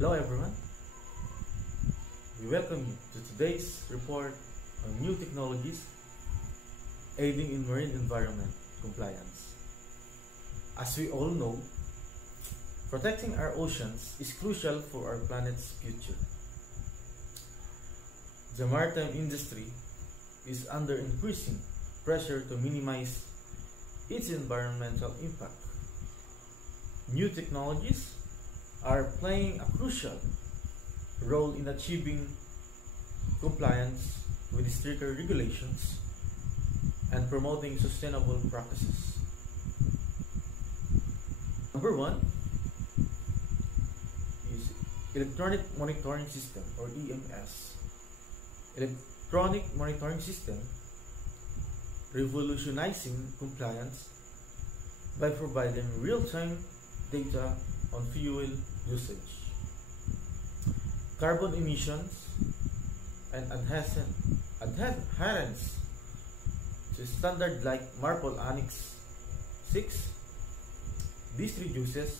Hello everyone, we welcome you to today's report on new technologies aiding in marine environment compliance. As we all know, protecting our oceans is crucial for our planet's future. The maritime industry is under increasing pressure to minimize its environmental impact. New technologies are playing a crucial role in achieving compliance with stricter regulations and promoting sustainable practices. Number one is Electronic Monitoring System, or EMS. Electronic Monitoring System revolutionizing compliance by providing real-time data on fuel usage, carbon emissions, and adherence to standard like MARPOL Annex 6. This reduces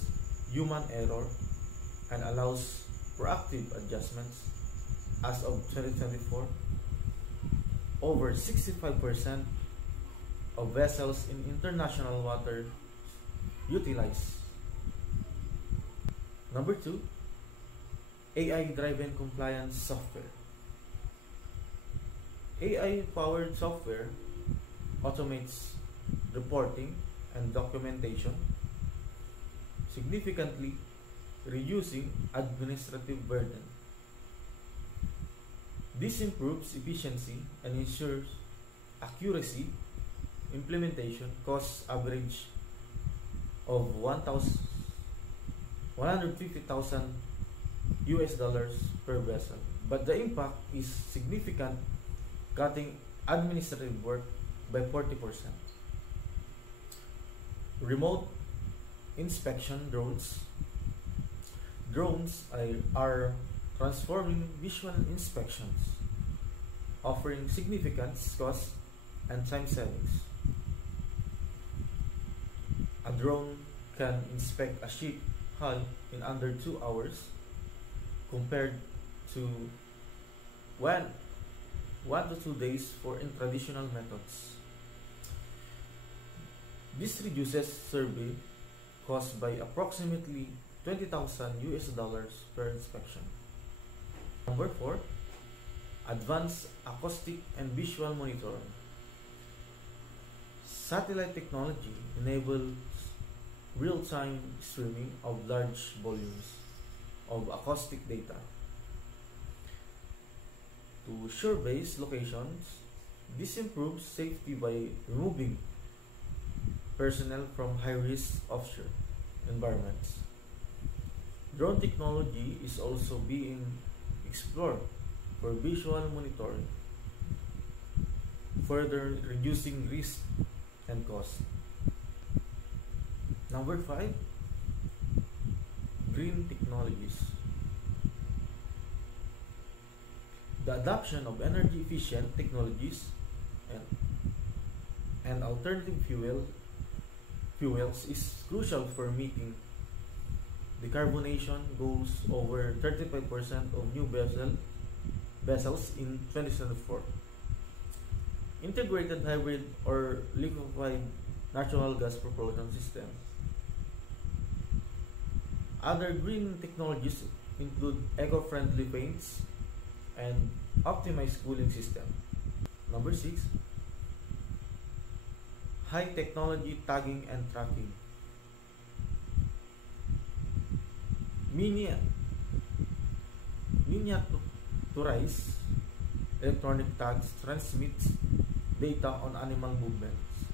human error and allows proactive adjustments. As of 2024, over 65% of vessels in international water utilize. Number two, AI-driven compliance software. AI-powered software automates reporting and documentation, significantly reducing administrative burden. This improves efficiency and ensures accuracy. Implementation costs average of $150,000 per vessel, but the impact is significant, cutting administrative work by 40%. Remote inspection drones. Drones are transforming visual inspections, offering significant cost and time savings. A drone can inspect a ship hull in under 2 hours, compared to 1 to 2 days for in traditional methods. This reduces survey costs by approximately $20,000 per inspection. Number 4, advanced acoustic and visual monitoring. Satellite technology enables real-time streaming of large volumes of acoustic data to shore-based locations. This improves safety by removing personnel from high-risk offshore environments. Drone technology is also being explored for visual monitoring, further reducing risk and cost. Number 5, green technologies. The adoption of energy efficient technologies and alternative fuels is crucial for meeting decarbonation goals. Over 35% of new vessels in 2024 integrated hybrid or liquefied natural gas propulsion system. Other green technologies include eco-friendly paints and optimized cooling system. Number 6, high technology tagging and tracking. Miniaturized electronic tags transmit data on animal movements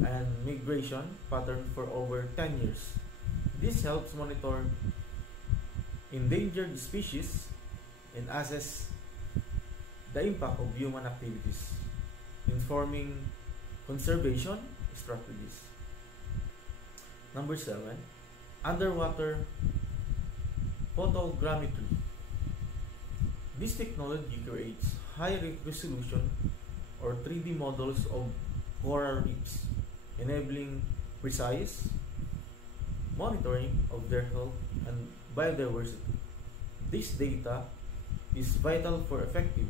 and migration pattern for over 10 years. This helps monitor endangered species and assess the impact of human activities, informing conservation strategies. Number 7, underwater photogrammetry. This technology creates high-resolution or 3D models of coral reefs, enabling precise monitoring of their health and biodiversity. This data is vital for effective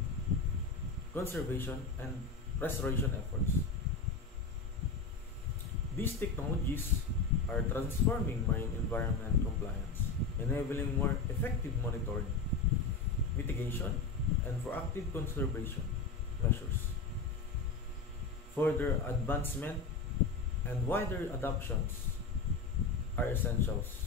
conservation and restoration efforts. These technologies are transforming marine environment compliance, enabling more effective monitoring, mitigation, and proactive conservation measures. Further advancement and wider adoptions are essentials